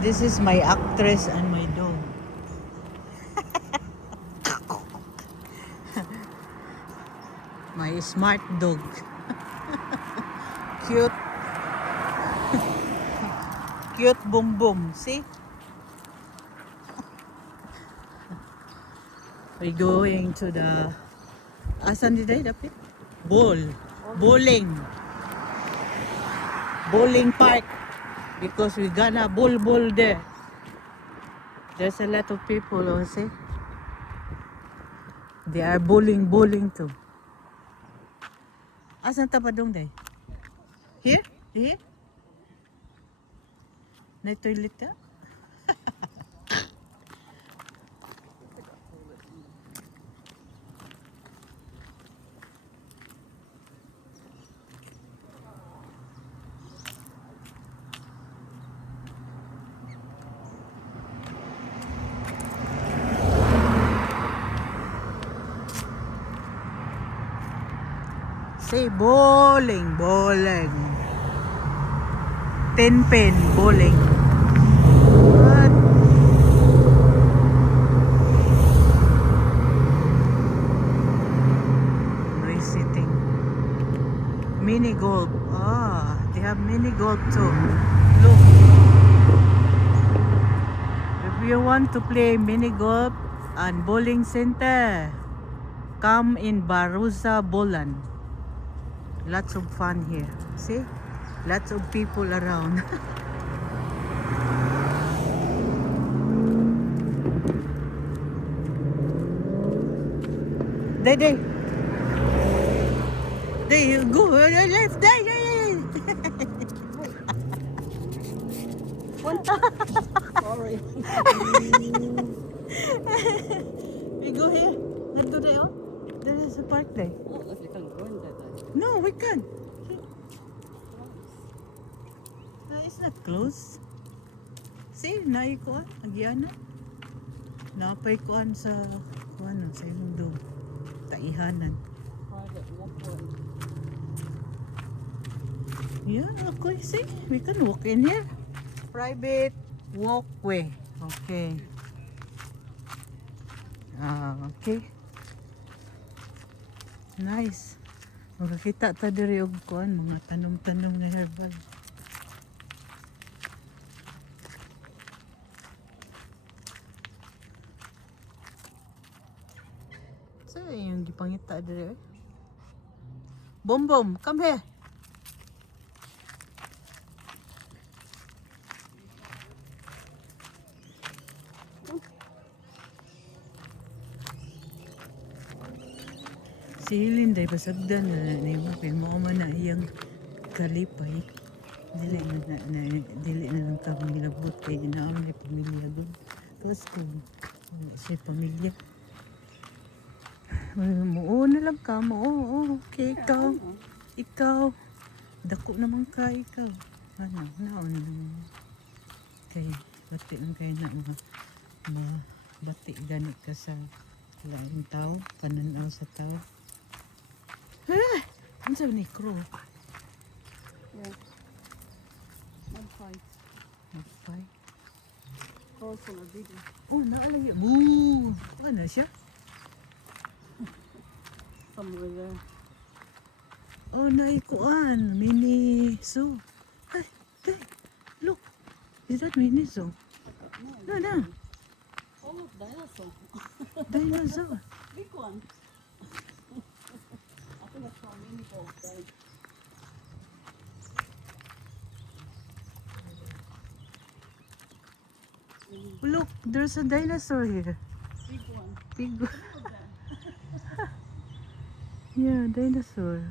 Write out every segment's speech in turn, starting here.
This is my actress and my dog. My smart dog. Cute. Cute boom boom. See? We're going to the... Asan did I dapit? Bowling. Bowling park. Because we gonna bowl there. There's a lot of people, oh, see? They are bowling too. Asan tapadong day? Here? Here? Na toilet ka? Say bowling. 10 pin bowling. What? Sitting. Mini golf. Ah, they have mini golf too. Look. If you want to play mini golf and bowling center, come in Barusa Bolan. Lots of fun here. See? Lots of people around. There you go. Left. There. Sorry. We go here. Let's do that one. There is a park there. Oh, we can go in that way. No, we can't. It's not close. See, naikuan, nagyana. Napay kuan sa kuan sa imong dog. Taihanan. Private walkway. Yeah, okay, see, we can walk in here. Private walkway. Okay. Okay. Nice. Makakita ta diri og kuan mga tanom-tanom na herbal. So, yung gipangita diri. Bom, come here. Si Hilin day pasagdan na naimapin mo man na iyang kalipay. Dili na lang ka milabot kay inaam ni pamilya doon. Tapos kung siya pamilya. Oo na lang ka mo. Okay, ikaw. Dako naman ka ikaw. Ano, naon naman. Kaya, bati lang kayo na bati ganit ka sa laing tao, pananaw sa tao. Ano sabi ni Crow? Yeah. Mag-fight. Mag-fight? Cross on a video. Oh, naalala. Boo! Ano siya? Somewhere there. Oh, naikuan. Mini zoo. Hey, look. Is that mini zoo? No. Oh, dinosaur. Dinosaur. Big one. I think that's how mini balls there. Look, there's a dinosaur here. Big one. Big one. Yeah, dinosaur.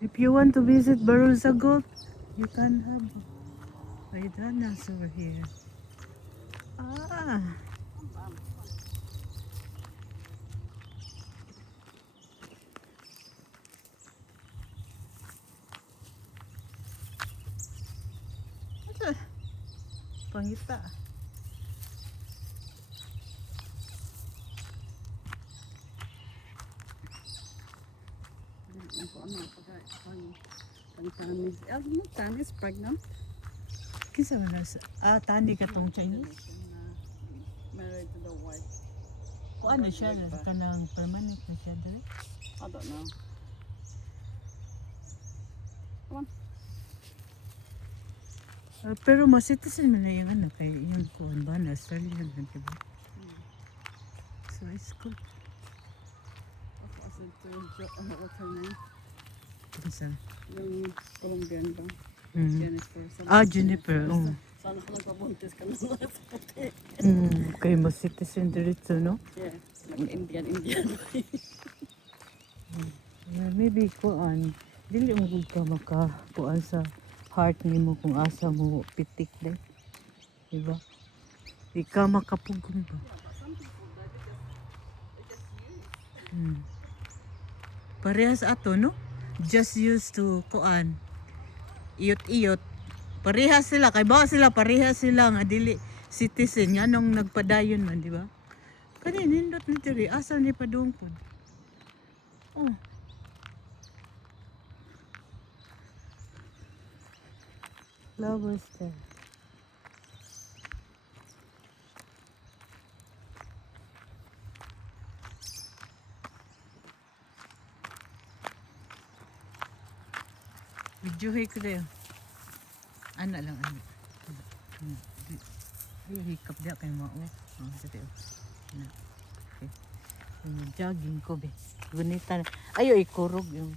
If you want to visit Barusa Golf, you can have a dinosaur here. Ah. Ito. Pangita. Tan is pregnant. Kinsa man na tani ka tong Chinese. Married to the wife. O ano siya, kanang permanent na siya dali. I don't know. Come on. Pero mas citizen mo na yung ano, kay yung kuhan ba na Australian na diba? So it's good. I said to what's her name? Kinsa? Yung Colombian ba? Mm. Jennifer. Juniper. Sana ko nagpabuntis ka na sa puti. Kay mas citizen dito, no? Yeah, like Indian. Maybe kuan dili mo gud ka makakuan sa heart nimo kung asa mo pitik day. Diba? Di ka makapugong ba? Parehas ato, no? Just used to kuan. Iyot-iyot. Parehas sila kay ba sila parehas sila nga dili citizen nga nung nagpadayon man, di ba? Kani nindot ni diri asa ni padungpod. Oh. Flowers there. Videohay ko dayo. Ana lang ana. Ay, hikap dia kay mao. Oh, sa dayo. Ana. Okay. Jogging ko be. Gunita na. Ayo ikurog yung